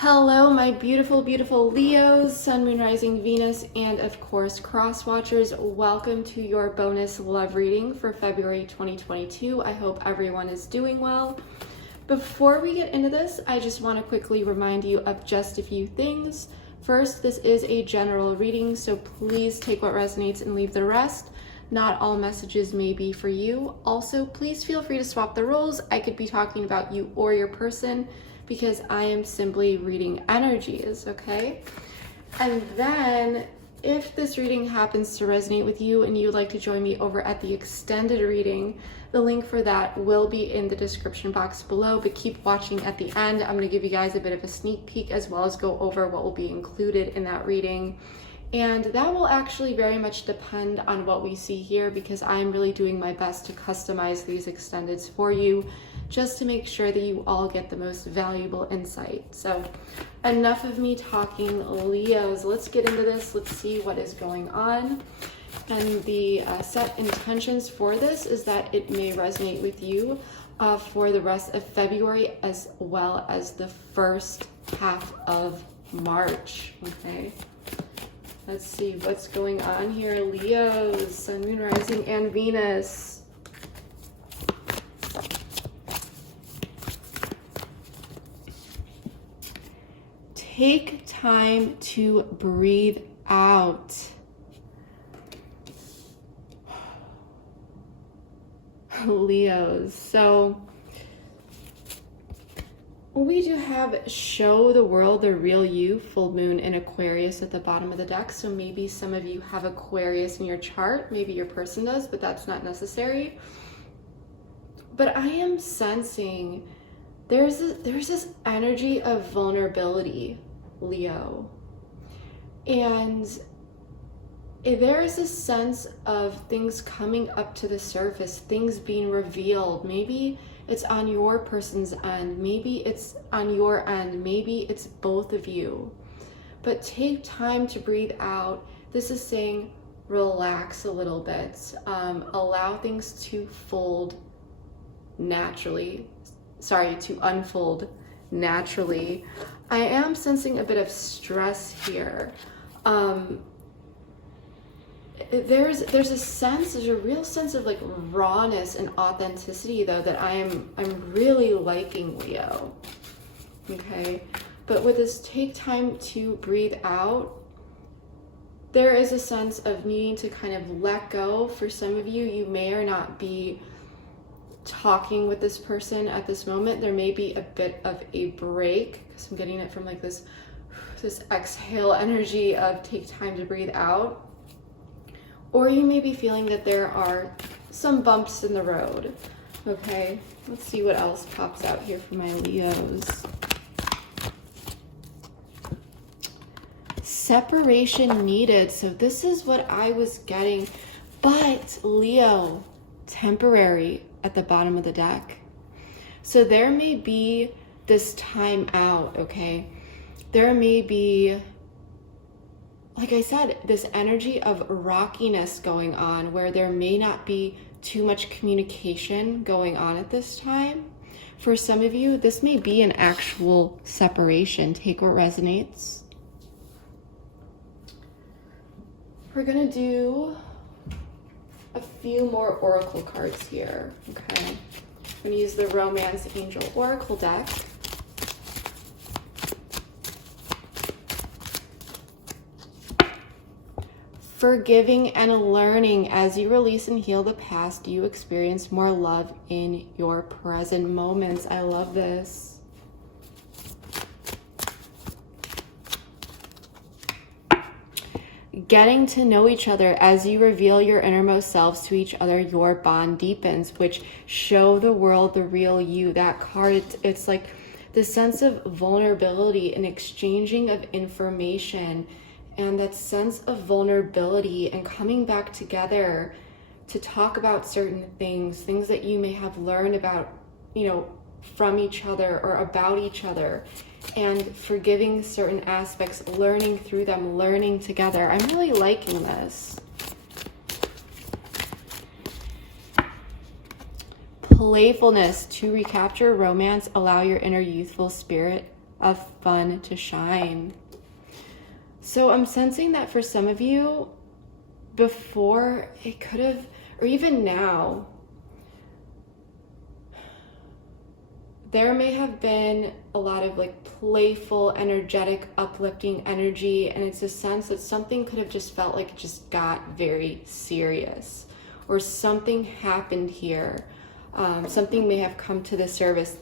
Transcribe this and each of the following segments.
Hello, my beautiful, beautiful Leos, Sun, Moon, Rising, Venus, and of course, Cross Watchers. Welcome to your bonus love reading for February 2022. I hope everyone is doing well. Before we get into this, I just want to quickly remind you of just a few things. First, this is a general reading, so please take what resonates and leave the rest. Not all messages may be for you. Also, please feel free to swap the roles. I could be talking about you or your person, because I am simply reading energies, okay? And then if this reading happens to resonate with you and you'd like to join me over at the extended reading, the link for that will be in the description box below, but keep watching at the end. I'm gonna give you guys a bit of a sneak peek as well as go over what will be included in that reading. And that will actually very much depend on what we see here, because I'm really doing my best to customize these extendeds for you, just to make sure that you all get the most valuable insight. So enough of me talking, Leos. Let's get into this. Let's see what is going on. And the set intentions for this is that it may resonate with you for the rest of February as well as the first half of March, okay? Let's see what's going on here, Leos, Sun, Moon, Rising, and Venus. Take time to breathe out. Leos, so we do have show the world the real you, full moon in Aquarius at the bottom of the deck. So maybe some of you have Aquarius in your chart, maybe your person does, but that's not necessary. But I am sensing there's this energy of vulnerability, Leo. And there is a sense of things coming up to the surface, things being revealed. Maybe it's on your person's end, maybe it's on your end, maybe it's both of you. But take time to breathe out. This is saying relax a little bit, allow things to fold naturally. To unfold naturally. I am sensing a bit of stress here. There's a real sense of like rawness and authenticity though that I'm really liking, Leo. Okay, but with this take time to breathe out, there is a sense of needing to kind of let go. For some of you, you may or not be talking with this person at this moment. There may be a bit of a break, because I'm getting it from like this exhale energy of take time to breathe out. Or you may be feeling that there are some bumps in the road. Okay, let's see what else pops out here for my Leos. Separation needed. So this is what I was getting. But Leo, temporary at the bottom of the deck. So there may be this time out, okay? There may be, like I said, this energy of rockiness going on where there may not be too much communication going on at this time. For some of you, this may be an actual separation. Take what resonates. We're gonna do a few more oracle cards here, okay? I'm gonna use the Romance Angel Oracle deck. Forgiving and learning. As you release and heal the past, you experience more love in your present moments. I love this. Getting to know each other. As you reveal your innermost selves to each other, your bond deepens, which show the world the real you. That card, it's like the sense of vulnerability and exchanging of information, and that sense of vulnerability and coming back together to talk about certain things that you may have learned about, from each other or about each other, and forgiving certain aspects, learning through them, learning together. I'm really liking this. Playfulness. To recapture romance, allow your inner youthful spirit of fun to shine. So I'm sensing that for some of you, before it could have, or even now, there may have been a lot of like playful, energetic, uplifting energy, and it's a sense that something could have just felt like it just got very serious, or something happened here. Something may have come to the surface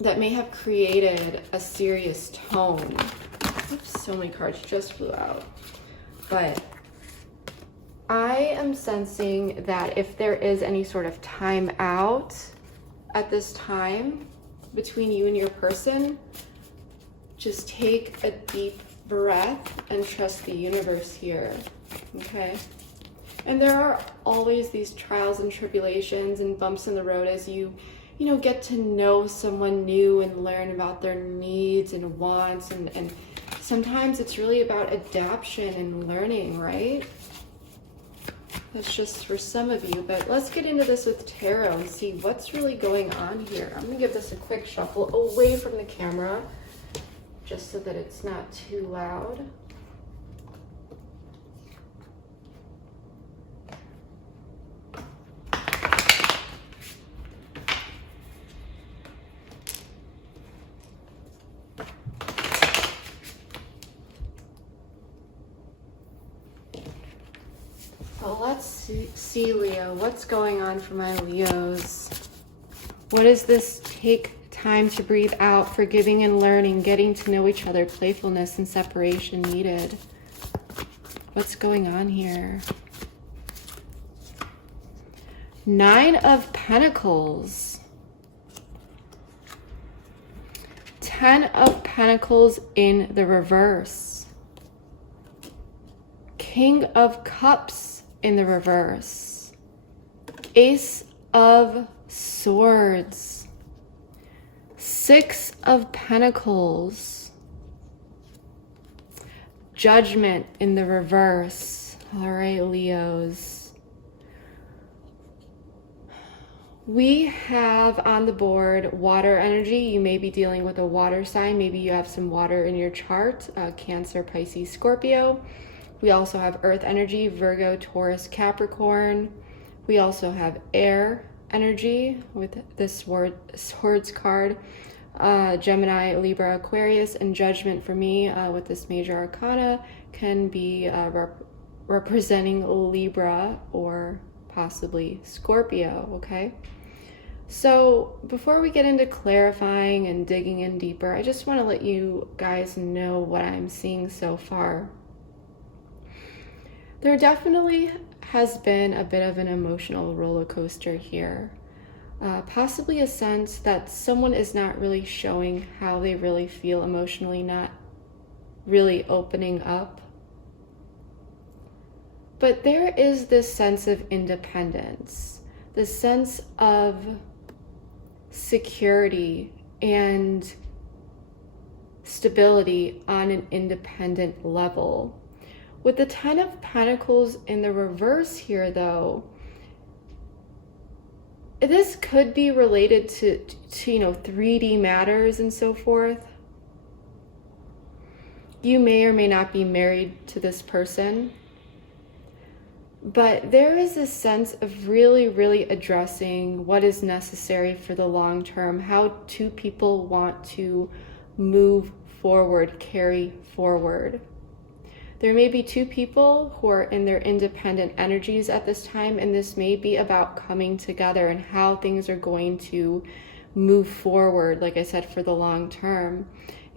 that may have created a serious tone. Oops, so many cards just flew out. But I am sensing that if there is any sort of time out at this time between you and your person, just take a deep breath and trust the universe here, okay? And there are always these trials and tribulations and bumps in the road as you get to know someone new and learn about their needs and wants, and sometimes it's really about adaptation and learning, right? That's just for some of you, but let's get into this with tarot and see what's really going on here. I'm gonna give this a quick shuffle away from the camera just so that it's not too loud. Well, let's see, Leo, what's going on for my Leos? What is this take time to breathe out, forgiving and learning, getting to know each other, playfulness and separation needed? What's going on here? 9 of Pentacles. 10 of Pentacles in the reverse. King of Cups in the reverse. Ace of Swords. 6 of Pentacles. Judgment in the reverse. All right, Leos. We have on the board water energy. You may be dealing with a water sign. Maybe you have some water in your chart. Cancer, Pisces, Scorpio. We also have earth energy, Virgo, Taurus, Capricorn. We also have air energy with this swords card, Gemini, Libra, Aquarius, and judgment for me with this major arcana can be representing Libra or possibly Scorpio, okay? So before we get into clarifying and digging in deeper, I just want to let you guys know what I'm seeing so far. There definitely has been a bit of an emotional roller coaster here. Possibly a sense that someone is not really showing how they really feel emotionally, not really opening up. But there is this sense of independence, this sense of security and stability on an independent level. With the 10 of Pentacles in the reverse here, though, this could be related to 3D matters and so forth. You may or may not be married to this person, but there is a sense of really, really addressing what is necessary for the long term, how two people want to move forward, carry forward. There may be two people who are in their independent energies at this time, and this may be about coming together and how things are going to move forward, like I said, for the long term.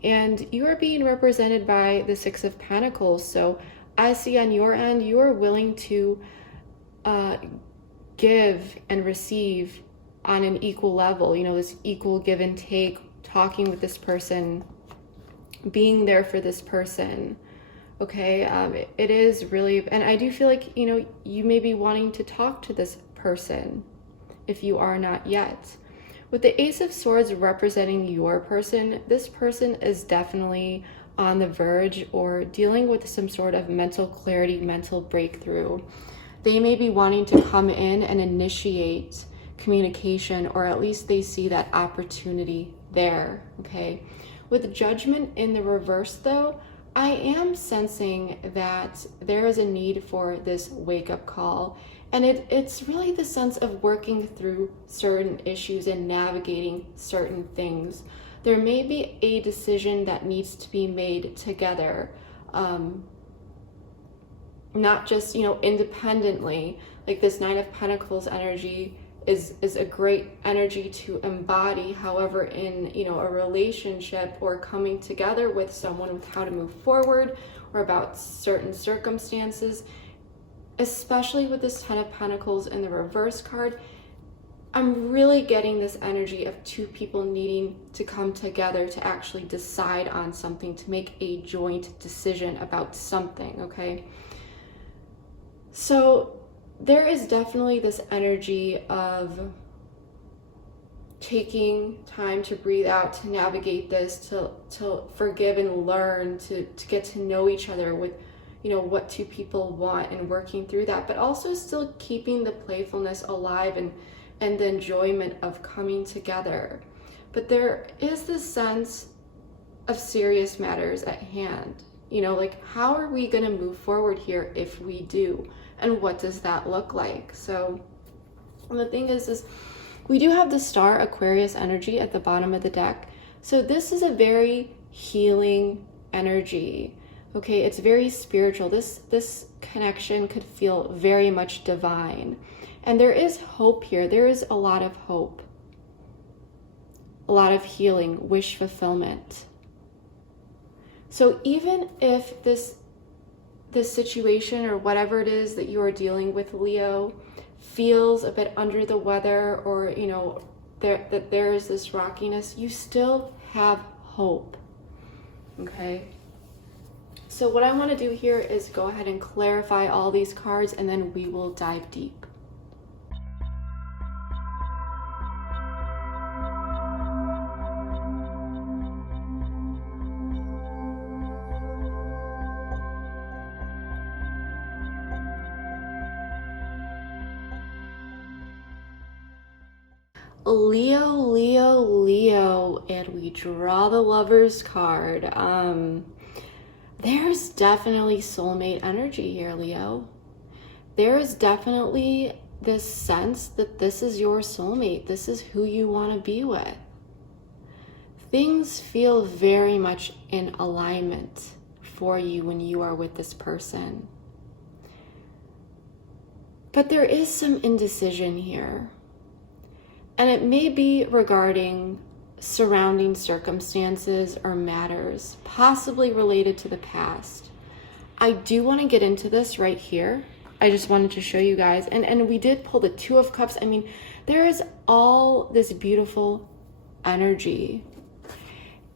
And you are being represented by the 6 of Pentacles. So I see on your end, you are willing to give and receive on an equal level, this equal give and take, talking with this person, being there for this person. Okay, it is really, and I do feel like, you may be wanting to talk to this person if you are not yet. With the Ace of Swords representing your person, this person is definitely on the verge or dealing with some sort of mental clarity, mental breakthrough. They may be wanting to come in and initiate communication, or at least they see that opportunity there, okay? With Judgment in the reverse though, I am sensing that there is a need for this wake-up call, and it's really the sense of working through certain issues and navigating certain things. There may be a decision that needs to be made together, not just, independently. Like this Nine of Pentacles energy is a great energy to embody. However, in a relationship or coming together with someone with how to move forward or about certain circumstances, especially with this Ten of Pentacles in the reverse card, I'm really getting this energy of two people needing to come together to actually decide on something, to make a joint decision about something, okay? So there is definitely this energy of taking time to breathe out, to navigate this, to forgive and learn, to get to know each other with, what two people want, and working through that, but also still keeping the playfulness alive and the enjoyment of coming together. But there is this sense of serious matters at hand. Like, how are we going to move forward here if we do? And what does that look like? So the thing is we do have the Star Aquarius energy at the bottom of the deck. So this is a very healing energy. Okay, it's very spiritual. This connection could feel very much divine. And there is hope here. There is a lot of hope. A lot of healing, wish fulfillment. So even if this situation or whatever it is that you are dealing with, Leo, feels a bit under the weather, or that there is this rockiness, you still have hope. Okay? So what I want to do here is go ahead and clarify all these cards, and then we will dive deep. Leo, and we draw the Lover's card. There's definitely soulmate energy here, Leo. There is definitely this sense that this is your soulmate. This is who you want to be with. Things feel very much in alignment for you when you are with this person. But there is some indecision here. And it may be regarding surrounding circumstances or matters, possibly related to the past. I do want to get into this right here. I just wanted to show you guys. And we did pull the Two of Cups. I mean, there is all this beautiful energy.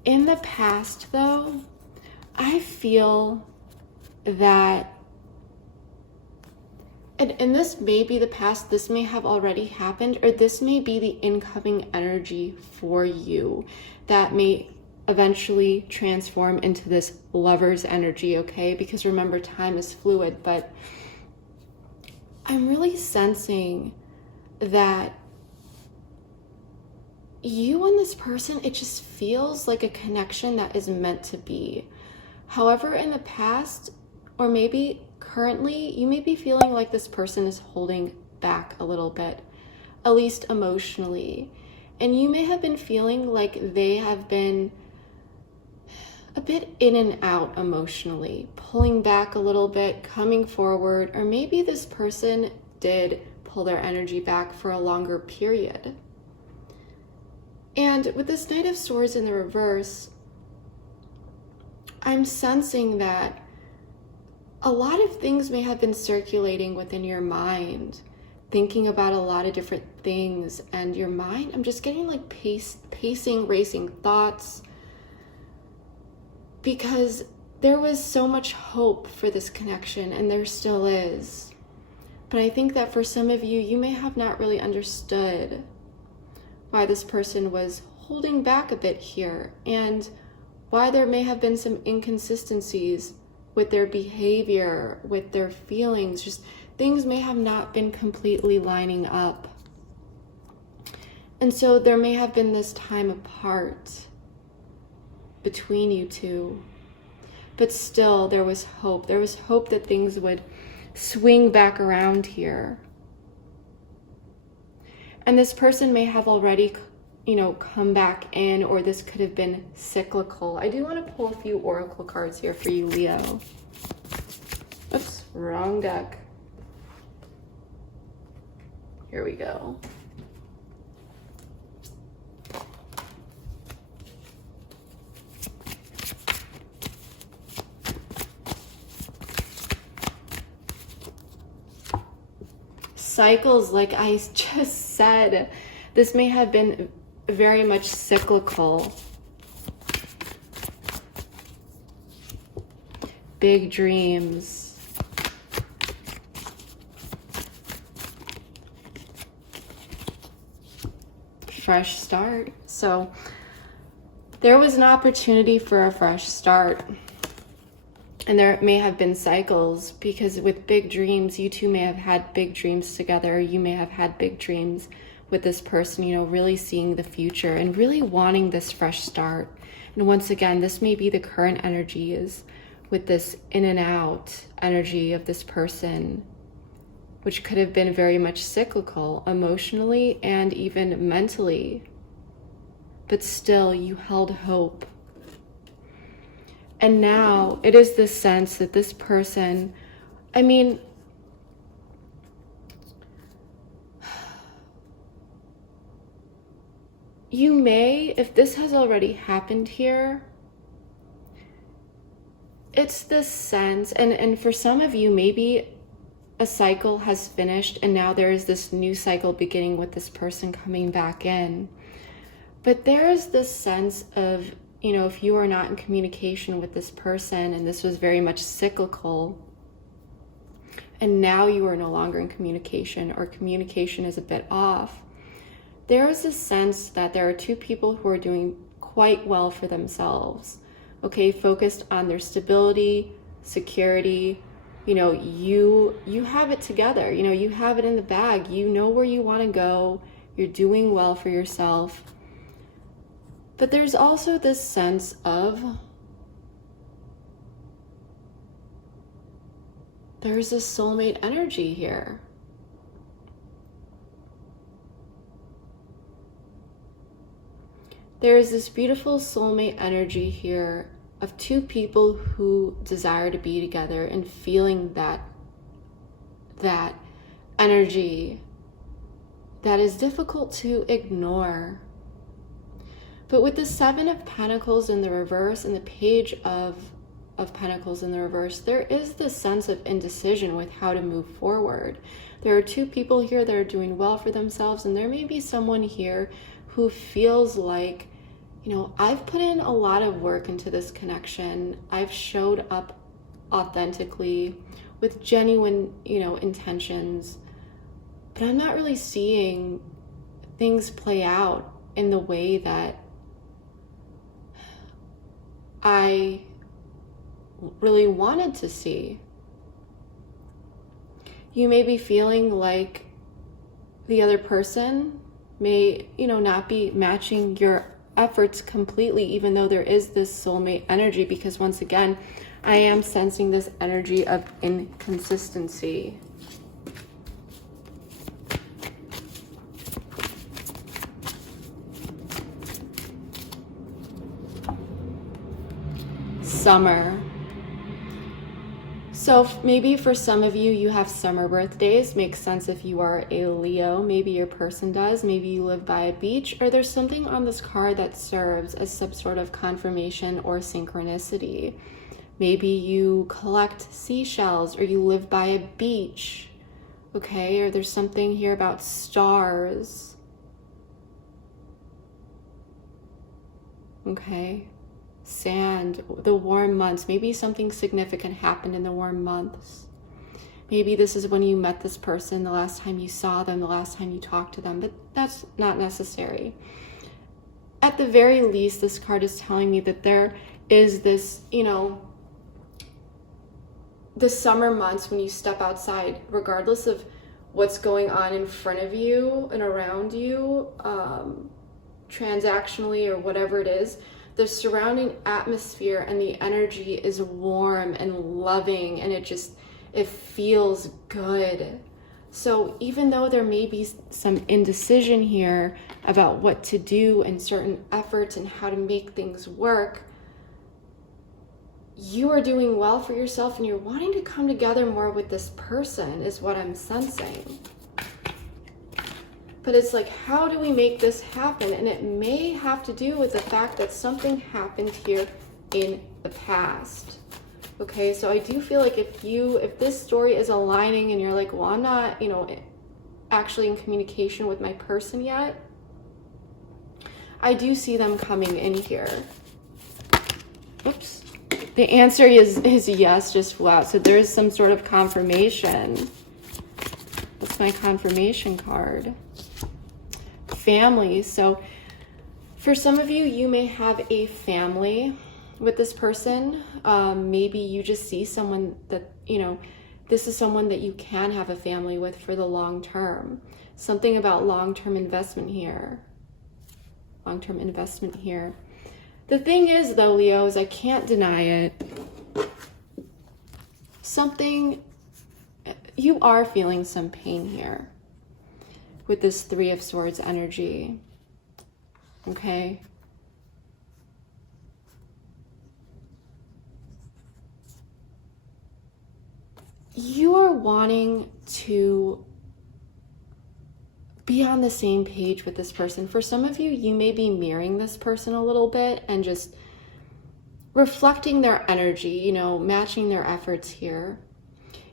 In the past, though, I feel that, and this may be the past, this may have already happened, or this may be the incoming energy for you that may eventually transform into this Lover's energy, okay? Because remember, time is fluid, but I'm really sensing that you and this person, it just feels like a connection that is meant to be. However, in the past, or maybe currently, you may be feeling like this person is holding back a little bit, at least emotionally. And you may have been feeling like they have been a bit in and out emotionally, pulling back a little bit, coming forward, or maybe this person did pull their energy back for a longer period. And with this Knight of Swords in the reverse, I'm sensing that a lot of things may have been circulating within your mind, thinking about a lot of different things, and your mind, I'm just getting like pacing, racing thoughts, because there was so much hope for this connection, and there still is. But I think that for some of you, you may have not really understood why this person was holding back a bit here, and why there may have been some inconsistencies with their behavior, with their feelings. Just things may have not been completely lining up. And so there may have been this time apart between you two, but still there was hope. There was hope that things would swing back around here. And this person may have already, come back in, or this could have been cyclical. I do want to pull a few oracle cards here for you, Leo. Oops, wrong deck. Here we go. Cycles, like I just said, this may have been very much cyclical. Big dreams. Fresh start. So there was an opportunity for a fresh start. And there may have been cycles, because with big dreams, you two may have had big dreams together. You may have had big dreams with this person, really seeing the future and really wanting this fresh start. And once again, this may be the current energy, is with this in and out energy of this person, which could have been very much cyclical emotionally and even mentally. But still, you held hope. And now it is this sense that this person, you may, if this has already happened here, it's this sense, and for some of you, maybe a cycle has finished and now there is this new cycle beginning with this person coming back in. But there is this sense of, if you are not in communication with this person, and this was very much cyclical, and now you are no longer in communication, or communication is a bit off, there is a sense that there are two people who are doing quite well for themselves, okay, focused on their stability, security. You have it together, you have it in the bag, you know where you want to go, you're doing well for yourself. But there's also this sense of there's a soulmate energy here. There is this beautiful soulmate energy here of two people who desire to be together and feeling that energy that is difficult to ignore. But with the Seven of Pentacles in the reverse and the Page of Pentacles in the reverse, there is this sense of indecision with how to move forward. There are two people here that are doing well for themselves, and there may be someone here who feels like, I've put in a lot of work into this connection. I've showed up authentically with genuine, intentions, but I'm not really seeing things play out in the way that I really wanted to see. You may be feeling like the other person may, not be matching your efforts completely, even though there is this soulmate energy, because once again, I am sensing this energy of inconsistency. Summer. So maybe for some of you, you have summer birthdays. Makes sense if you are a Leo. Maybe your person does. Maybe you live by a beach, or there's something on this card that serves as some sort of confirmation or synchronicity. Maybe you collect seashells, or you live by a beach, okay? Or there's something here about stars, okay? Sand, the warm months. Maybe something significant happened in the warm months. Maybe this is when you met this person, the last time you saw them, the last time you talked to them, but that's not necessary. At the very least, this card is telling me that there is this, the summer months when you step outside, regardless of what's going on in front of you and around you, transactionally or whatever it is, the surrounding atmosphere and the energy is warm and loving, and it feels good. So even though there may be some indecision here about what to do and certain efforts and how to make things work, you are doing well for yourself and you're wanting to come together more with this person, is what I'm sensing. But it's like, how do we make this happen? And it may have to do with the fact that something happened here in the past. Okay, so I do feel like if this story is aligning and you're like, well, I'm not, actually in communication with my person yet, I do see them coming in here. Oops. The answer is yes, just wow. So there is some sort of confirmation. That's my confirmation card. Family. So for some of you, you may have a family with this person. Maybe you just see someone that, this is someone that you can have a family with for the long term. Something about long-term investment here. Long-term investment here. The thing is, though, Leo, is I can't deny it. You are feeling some pain here with this Three of Swords energy. Okay? You are wanting to be on the same page with this person. For some of you, you may be mirroring this person a little bit and just reflecting their energy, matching their efforts here.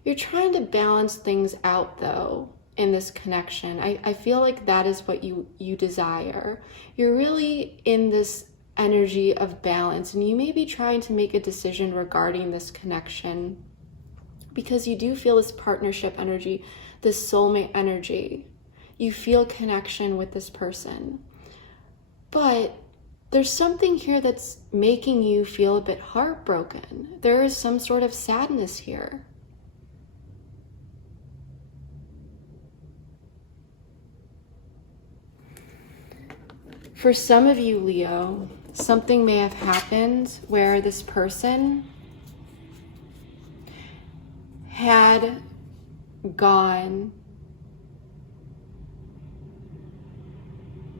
You're trying to balance things out, though, in this connection. I feel like that is what you desire. You're really in this energy of balance, and you may be trying to make a decision regarding this connection because you do feel this partnership energy, this soulmate energy. You feel connection with this person. But there's something here that's making you feel a bit heartbroken. There is some sort of sadness here. For some of you, Leo, something may have happened where this person had gone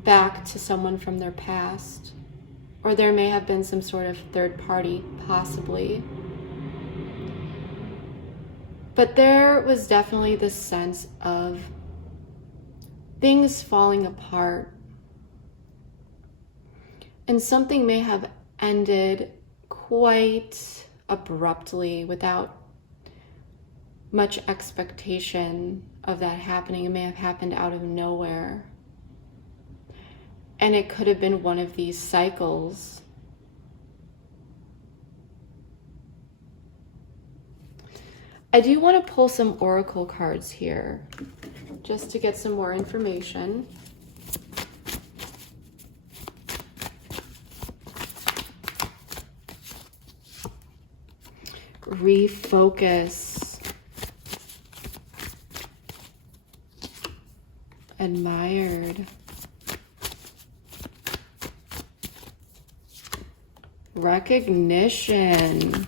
back to someone from their past, or there may have been some sort of third party, possibly. But there was definitely this sense of things falling apart, and something may have ended quite abruptly without much expectation of that happening. It may have happened out of nowhere. And it could have been one of these cycles. I do want to pull some oracle cards here, just to get some more information. Refocus. Admired. Recognition.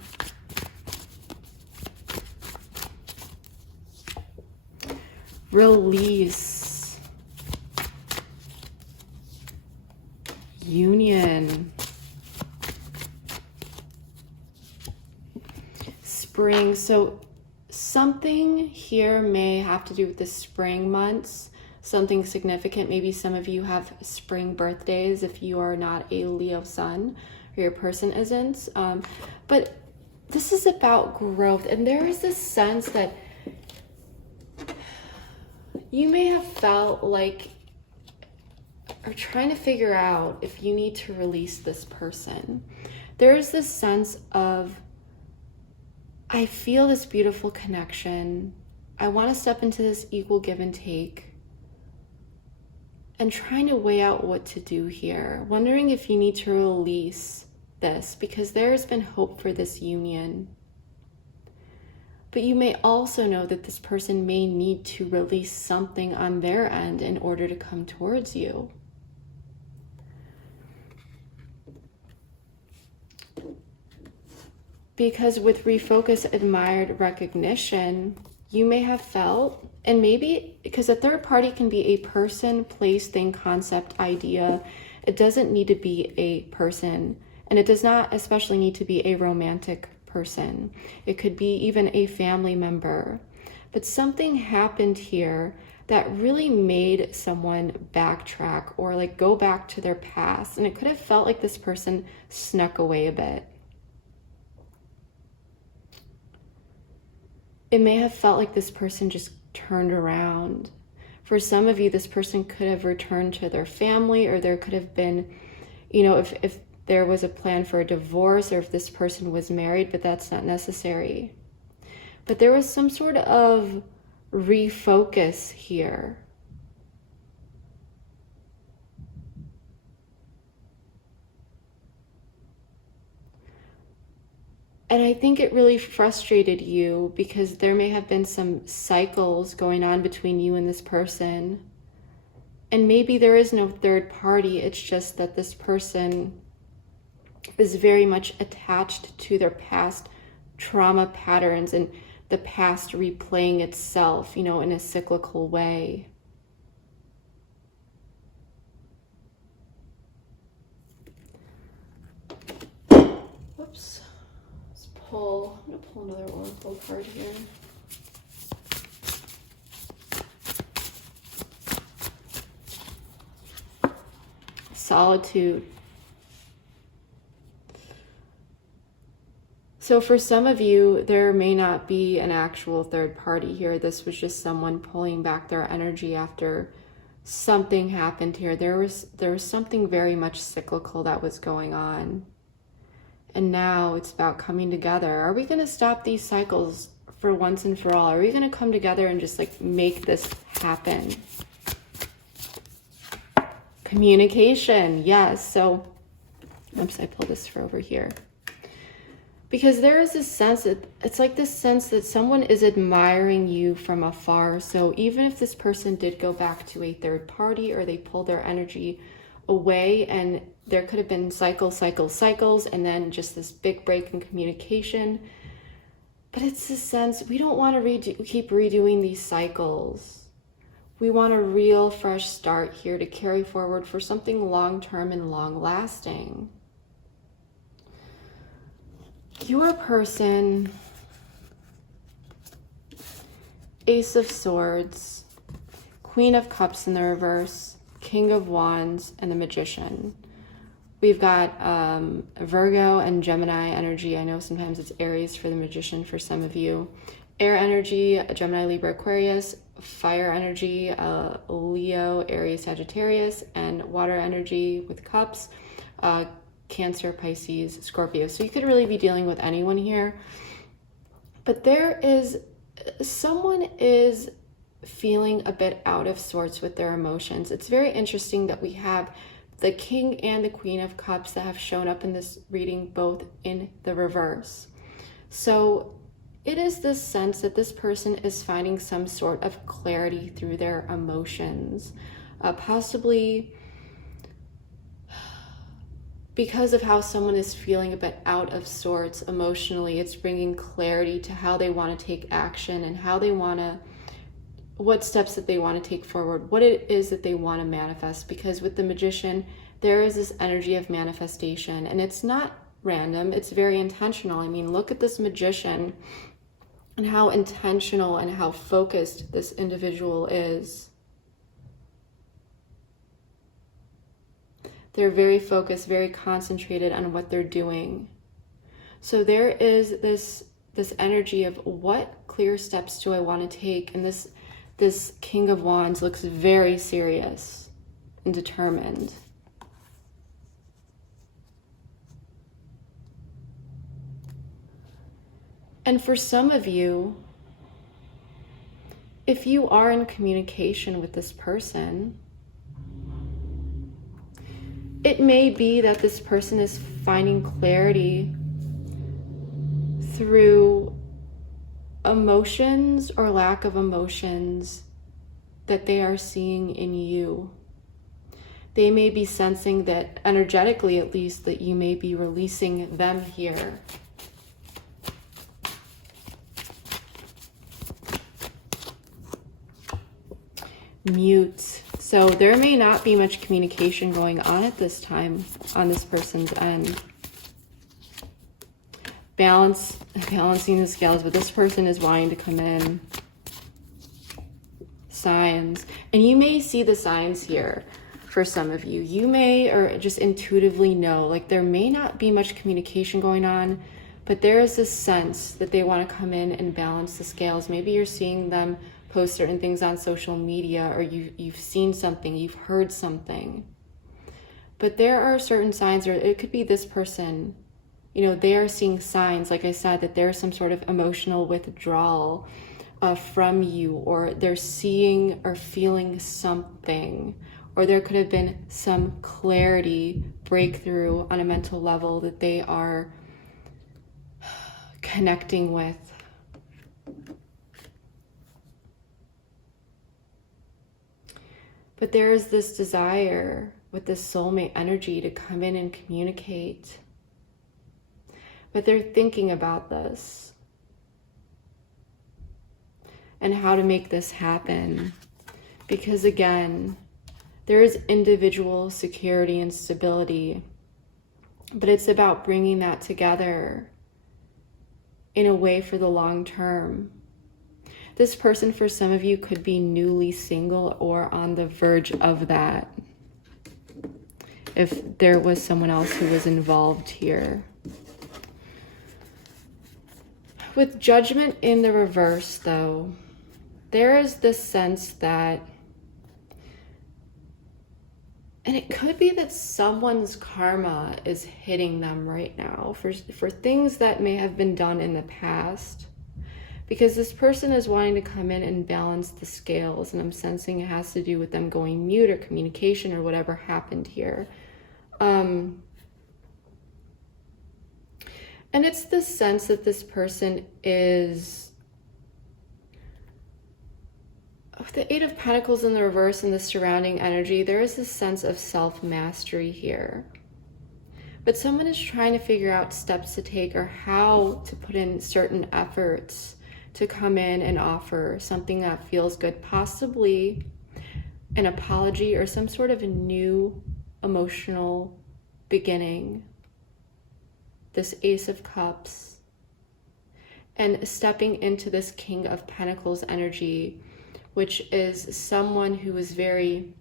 Release. Union. Spring. So something here may have to do with the spring months. Something significant. Maybe some of you have spring birthdays if you are not a Leo sun. Your person isn't, but this is about growth, and there is this sense that you may have felt like, or trying to figure out if you need to release this person. There is this sense of, I feel this beautiful connection. I want to step into this equal give and take, and trying to weigh out what to do here. Wondering if you need to release this, because there has been hope for this union. But you may also know that this person may need to release something on their end in order to come towards you. Because with refocus, admired, recognition, you may have felt, and maybe because a third party can be a person, place, thing, concept, idea. It doesn't need to be a person, and it does not especially need to be a romantic person. It could be even a family member. But something happened here that really made someone backtrack or like go back to their past. And it could have felt like this person snuck away a bit. It may have felt like this person just turned around. For some of you, this person could have returned to their family, or there could have been, you know, if there was a plan for a divorce, or if this person was married, but that's not necessary. But there was some sort of refocus here. And I think it really frustrated you because there may have been some cycles going on between you and this person. And maybe there is no third party. It's just that this person is very much attached to their past trauma patterns and the past replaying itself, you know, in a cyclical way. Whoops. I'm going to pull another oracle card here. Solitude. So for some of you, there may not be an actual third party here. This was just someone pulling back their energy after something happened here. There was something very much cyclical that was going on. And now it's about coming together. Are we going to stop these cycles for once and for all? Are we going to come together and just like make this happen? Communication, yes. So, oops, I pulled this for over here. Because there is this sense that it's like this sense that someone is admiring you from afar. So even if this person did go back to a third party or they pulled their energy away, and there could have been cycles, and then just this big break in communication. But it's this sense, we don't want to keep redoing these cycles. We want a real fresh start here to carry forward for something long-term and long-lasting. Your person, Ace of Swords, Queen of Cups in the reverse, King of Wands, and the Magician. We've got Virgo and Gemini energy. I know sometimes it's Aries for the Magician for some of you. Air energy, Gemini, Libra, Aquarius. Fire energy, Leo, Aries, Sagittarius. And water energy with Cups, Cancer, Pisces, Scorpio. So you could really be dealing with anyone here. But someone is feeling a bit out of sorts with their emotions. It's very interesting that we have the King and the Queen of Cups that have shown up in this reading both in the reverse. So it is this sense that this person is finding some sort of clarity through their emotions, possibly because of how someone is feeling a bit out of sorts emotionally. It's bringing clarity to how they want to take action and what steps that they want to take forward, what it is that they want to manifest. Because with the Magician, there is this energy of manifestation, and it's not random, it's very intentional. I mean, look at this Magician and how intentional and how focused this individual is. They're very focused, very concentrated on what they're doing. So there is this energy of what clear steps do I want to take? And this King of Wands looks very serious and determined. And for some of you, if you are in communication with this person, it may be that this person is finding clarity through emotions or lack of emotions that they are seeing in you. They may be sensing that, energetically at least, that you may be releasing them here. Mute. So there may not be much communication going on at this time on this person's end. Balancing the scales, but this person is wanting to come in. Signs. And you may see the signs here for some of you. You may, or just intuitively know, like there may not be much communication going on, but there is this sense that they want to come in and balance the scales. Maybe you're seeing them post certain things on social media, or you've seen something, you've heard something. But there are certain signs, or it could be this person, you know, they are seeing signs, like I said, that there's some sort of emotional withdrawal from you, or they're seeing or feeling something, or there could have been some clarity, breakthrough on a mental level that they are connecting with. But there is this desire with this soulmate energy to come in and communicate. But they're thinking about this and how to make this happen. Because again, there is individual security and stability, but it's about bringing that together in a way for the long term. This person, for some of you, could be newly single or on the verge of that, if there was someone else who was involved here. With Judgment in the reverse, though, there is this sense that, and it could be that someone's karma is hitting them right now for things that may have been done in the past. Because this person is wanting to come in and balance the scales, and I'm sensing it has to do with them going mute or communication or whatever happened here. And it's the sense that this person is, with the Eight of Pentacles in the reverse and the surrounding energy, there is this sense of self-mastery here. But someone is trying to figure out steps to take or how to put in certain efforts to come in and offer something that feels good, possibly an apology or some sort of a new emotional beginning. This Ace of Cups, and stepping into this King of Pentacles energy, which is someone who is very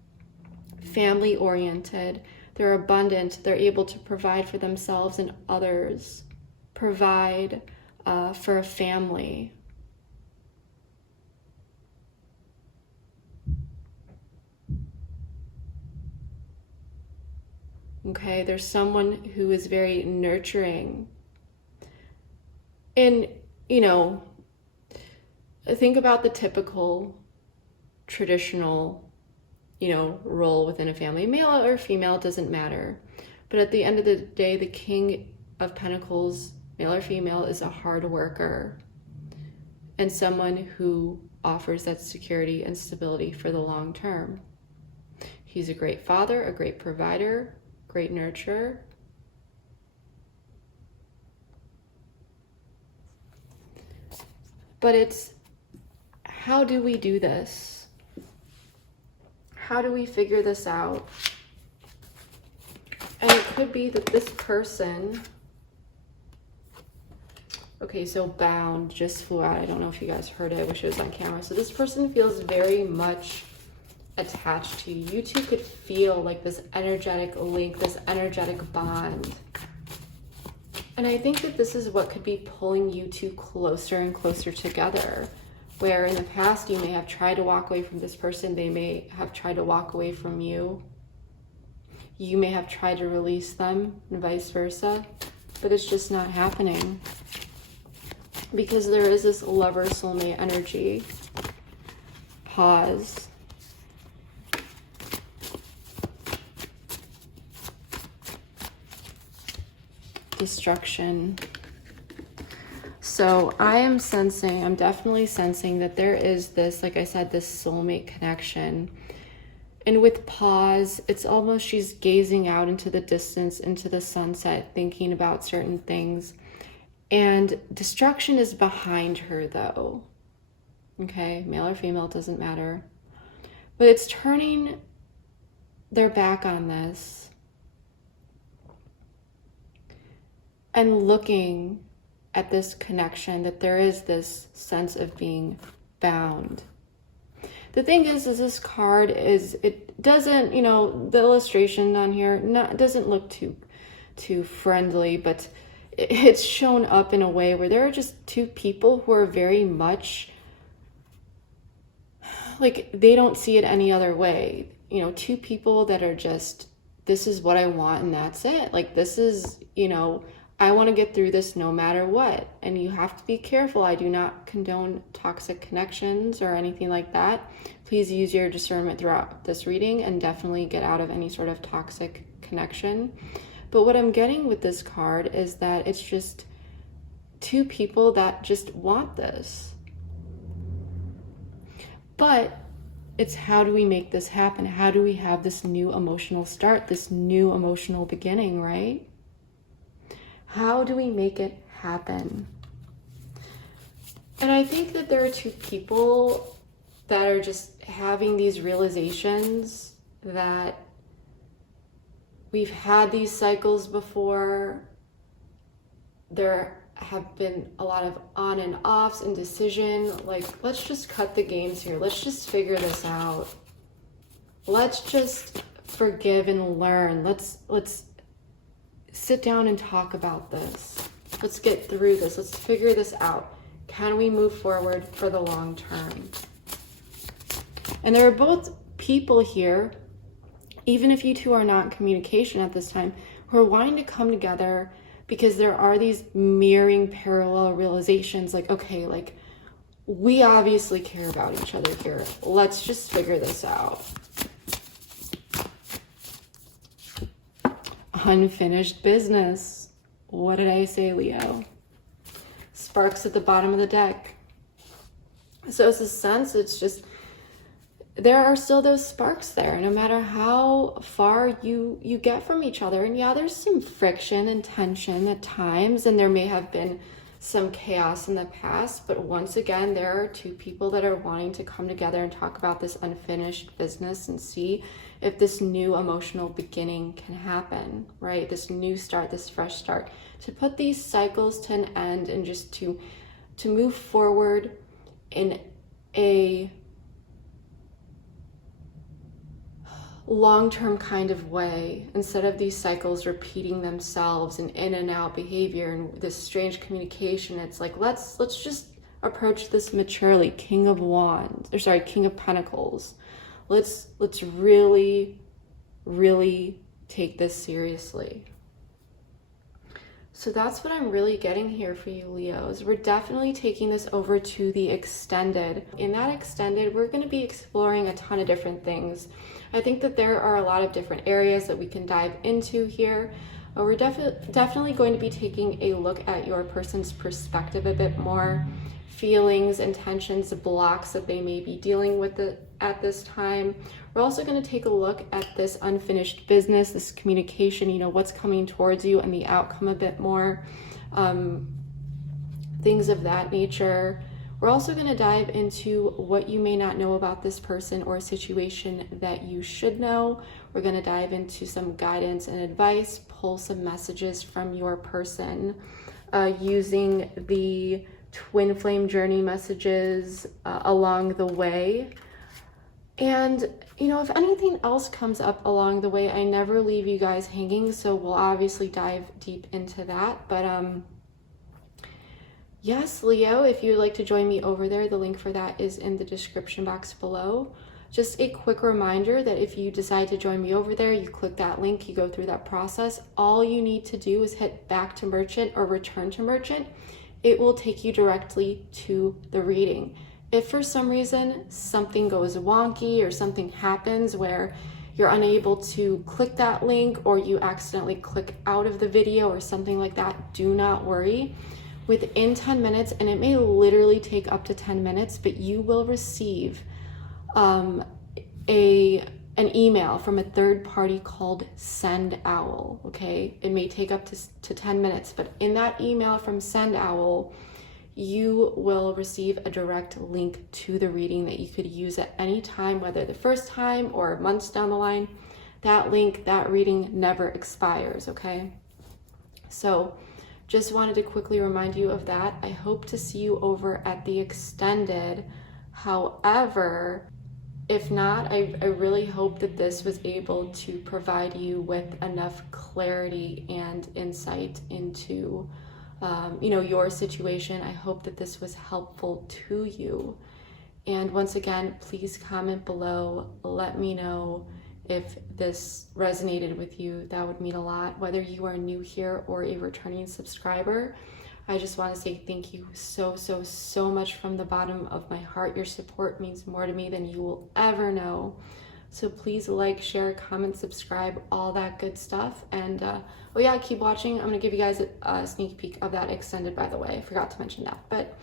family oriented. They're abundant. They're able to provide for themselves and others, provide for a family. Okay, there's someone who is very nurturing. And, you know, think about the typical traditional, you know, role within a family. Male or female, doesn't matter. But at the end of the day, the King of Pentacles, male or female, is a hard worker and someone who offers that security and stability for the long term. He's a great father, a great provider, great nurturer. But it's, how do we do this? How do we figure this out? And it could be that this person, okay, so Bound just flew out. I don't know if you guys heard it. I wish it was on camera. So this person feels very much attached to you. You two could feel like this energetic link, this energetic bond. And I think that this is what could be pulling you two closer and closer together. Where in the past you may have tried to walk away from this person, they may have tried to walk away from you. You may have tried to release them and vice versa, but it's just not happening. Because there is this lover soulmate energy. Pause. Destruction. So I'm definitely sensing that there is this, like I said, this soulmate connection. And with pause, it's almost she's gazing out into the distance, into the sunset, thinking about certain things. And destruction is behind her, though. Okay, male or female, it doesn't matter. But it's turning their back on this and looking at this connection, that there is this sense of being bound. The thing is this card it doesn't, the illustration on here doesn't look too friendly, but it's shown up in a way where there are just two people who are very much like they don't see it any other way. Two people that are just, this is what I want and that's it. Like, this is, I want to get through this no matter what. And you have to be careful. I do not condone toxic connections or anything like that. Please use your discernment throughout this reading and definitely get out of any sort of toxic connection. But what I'm getting with this card is that it's just two people that just want this. But it's, how do we make this happen? How do we have this new emotional start, this new emotional beginning, right? How do we make it happen? And I think that there are two people that are just having these realizations that we've had these cycles before. There have been a lot of on and offs, indecision. Like, let's just cut the games here. Let's just figure this out. Let's just forgive and learn. Let's sit down and talk about this. Let's get through this. Let's figure this out. Can we move forward for the long term? And there are both people here, even if you two are not in communication at this time, who are wanting to come together because there are these mirroring parallel realizations. Like, okay, like, we obviously care about each other here. Let's just figure this out. Unfinished business. What did I say, Leo? Sparks at the bottom of the deck. So it's a sense, it's just, there are still those sparks there, no matter how far you get from each other. And yeah, there's some friction and tension at times, and there may have been some chaos in the past, but once again, there are two people that are wanting to come together and talk about this unfinished business and see if this new emotional beginning can happen, right? This new start, this fresh start, to put these cycles to an end and just to move forward in a long-term kind of way, instead of these cycles repeating themselves and in and out behavior and this strange communication. It's like, let's just approach this maturely. King of Pentacles. Let's really, really take this seriously. So that's what I'm really getting here for you, Leos. We're definitely taking this over to the extended. In that extended, we're going to be exploring a ton of different things. I think that there are a lot of different areas that we can dive into here. We're definitely going to be taking a look at your person's perspective a bit more, feelings, intentions, blocks that they may be dealing with at this time. We're also going to take a look at this unfinished business, this communication, what's coming towards you and the outcome a bit more, things of that nature. We're also going to dive into what you may not know about this person or situation that you should know. We're going to dive into some guidance and advice, pull some messages from your person using the twin flame journey messages along the way. And, if anything else comes up along the way, I never leave you guys hanging, so we'll obviously dive deep into that. But yes, Leo, if you'd like to join me over there, the link for that is in the description box below. Just a quick reminder that if you decide to join me over there, you click that link, you go through that process. All you need to do is hit back to merchant or return to merchant. It will take you directly to the reading. If for some reason something goes wonky or something happens where you're unable to click that link or you accidentally click out of the video or something like that, do not worry. within 10 minutes, and it may literally take up to 10 minutes, but you will receive an email from a third party called Send Owl, okay? It may take up to 10 minutes, but in that email from Send Owl, you will receive a direct link to the reading that you could use at any time, whether the first time or months down the line. That link, that reading never expires, okay? So just wanted to quickly remind you of that. I hope to see you over at the extended. However, if not, I really hope that this was able to provide you with enough clarity and insight into your situation. I hope that this was helpful to you. And once again, please comment below. Let me know if this resonated with you. That would mean a lot. Whether you are new here or a returning subscriber, I just want to say thank you so much from the bottom of my heart. Your support means more to me than you will ever know. So please like, share, comment, subscribe, all that good stuff. And oh yeah, keep watching. I'm gonna give you guys a sneak peek of that extended, by the way. I forgot to mention that. But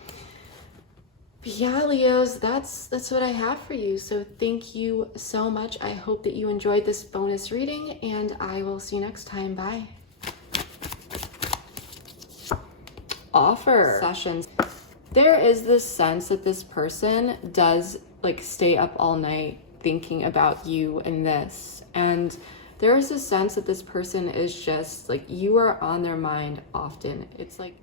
yeah, Leos, that's what I have for you. So thank you so much. I hope that you enjoyed this bonus reading, and I will see you next time. Bye. Offer sessions. There is this sense that this person does like stay up all night thinking about you and this, and there is a sense that this person is just like, you are on their mind often. It's like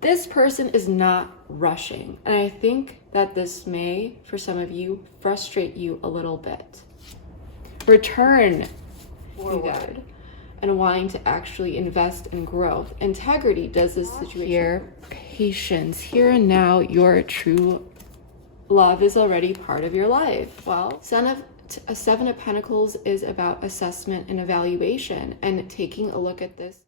this person is not rushing, and I think that this may, for some of you, frustrate you a little bit. Return forward and wanting to actually invest in growth. Integrity does this situation. Here, patience. Here and now, your true love is already part of your life. Well, Seven of Pentacles is about assessment and evaluation, and taking a look at this.